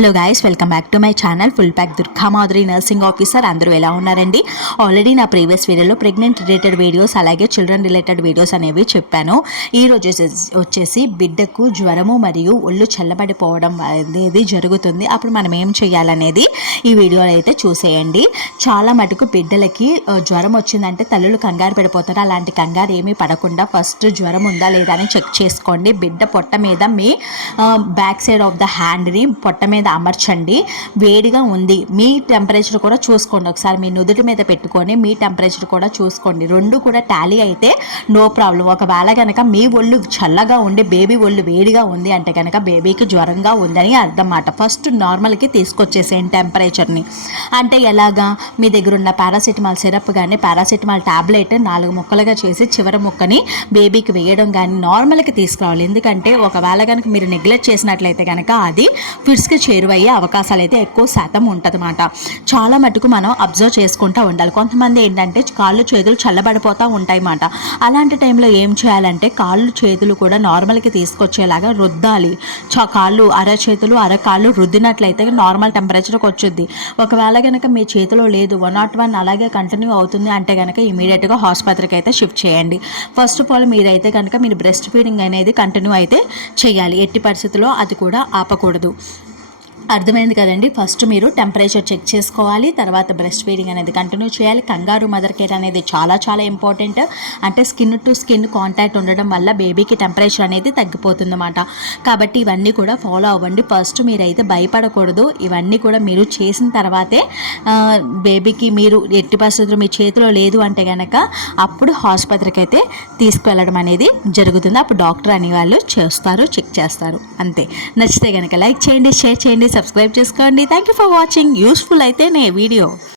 Hello guys, welcome back to my channel full pack Durga Madhuri nursing officer. అందరూ ఎలా ఉన్నారండి? Already నా ప్రీవియస్ వీడియోలో ప్రెగ్నెంట్ రిలేటెడ్ వీడియోస్ అలాగే చిల్డ్రన్ రిలేటెడ్ వీడియోస్ అనేవి చెప్పాను. ఈరోజు వచ్చేసి బిడ్డకు జ్వరము మరియు ఒళ్ళు చల్లబడిపోవడం అనేది జరుగుతుంది. అప్పుడు మనం ఏం చేయాలనేది ఈ వీడియోలో అయితే చూసేయండి. చాలా మటుకు బిడ్డలకి జ్వరం వచ్చిందంటే తల్లులు కంగారు పడిపోతారు. అలాంటి కంగారు ఏమీ పడకుండా ఫస్ట్ జ్వరం ఉందా లేదా అని చెక్ చేసుకోండి. బిడ్డ పొట్ట మీద మీ బ్యాక్ సైడ్ ఆఫ్ ద హ్యాండ్ని పొట్ట మీద అమర్చండి. వేడిగా ఉంది, మీ టెంపరేచర్ కూడా చూసుకోండి. ఒకసారి మీ నుదుటి మీద పెట్టుకొని మీ టెంపరేచర్ కూడా చూసుకోండి. రెండు కూడా టాలీ అయితే నో ప్రాబ్లం. ఒకవేళ కనుక మీ ఒళ్ళు చల్లగా ఉండి బేబీ ఒళ్ళు వేడిగా ఉంది అంటే కనుక బేబీకి జ్వరంగా ఉందని అర్థం మాట. ఫస్ట్ నార్మల్కి తీసుకొచ్చేసేయండి టెంపరేచర్ని. అంటే ఎలాగా, మీ దగ్గర ఉన్న పారాసిటమాల్ సిరప్ కానీ పారాసిటమాల్ టాబ్లెట్ 4 ముక్కలుగా చేసి చివరి ముక్కని బేబీకి వేయడం కానీ నార్మల్కి తీసుకురావాలి. ఎందుకంటే ఒకవేళ కనుక మీరు నెగ్లెక్ట్ చేసినట్లయితే కనుక అది ఫిట్స్కి చేరువయ్యే అవకాశాలు అయితే ఎక్కువ శాతం ఉంటుందన్నమాట. చాలా మటుకు మనం అబ్జర్వ్ చేసుకుంటూ ఉండాలి. కొంతమంది ఏంటంటే కాళ్ళు చేతులు చల్లబడిపోతూ ఉంటాయి అన్నమాట. అలాంటి టైంలో ఏం చేయాలంటే కాళ్ళు చేతులు కూడా నార్మల్కి తీసుకొచ్చేలాగా రుద్దాలి. కాళ్ళు అరచేతులు అరకాళ్ళు రుద్దినట్లయితే నార్మల్ టెంపరేచర్కి వచ్చుద్ది. ఒకవేళ కనుక మీ చేతిలో లేదు 101 అలాగే కంటిన్యూ అవుతుంది అంటే కనుక ఇమీడియట్గా ఆసుపత్రికి అయితే షిఫ్ట్ చేయండి. ఫస్ట్ ఆఫ్ ఆల్ మీరైతే కనుక మీరు బ్రెస్ట్ ఫీడింగ్ అనేది కంటిన్యూ అయితే చేయాలి. ఎట్టి పరిస్థితుల్లో అది కూడా ఆపకూడదు. అర్థమైంది కదండి? ఫస్ట్ మీరు టెంపరేచర్ చెక్ చేసుకోవాలి, తర్వాత బ్రెస్ట్ ఫీడింగ్ అనేది కంటిన్యూ చేయాలి. కంగారు మదర్ కేర్ అనేది చాలా చాలా ఇంపార్టెంట్. అంటే స్కిన్ టు స్కిన్ కాంటాక్ట్ ఉండడం వల్ల బేబీకి టెంపరేచర్ అనేది తగ్గిపోతుంది అన్నమాట. కాబట్టి ఇవన్నీ కూడా ఫాలో అవ్వండి. ఫస్ట్ మీరైతే భయపడకూడదు. ఇవన్నీ కూడా మీరు చేసిన తర్వాతే బేబీకి మీరు ఎట్టి పరిస్థితుల్లో మీ చేతిలో లేదు అంటే కనుక అప్పుడు ఆసుపత్రికి అయితే తీసుకువెళ్ళడం అనేది జరుగుతుంది. అప్పుడు డాక్టర్ అని వాళ్ళు చేస్తారు, చెక్ చేస్తారు. అంతే. నచ్చితే కనుక లైక్ చేయండి, షేర్ చేయండి, సబ్స్క్రైబ్ చేసుకోండి. Thank you for watching. Useful అయితే వీడియో.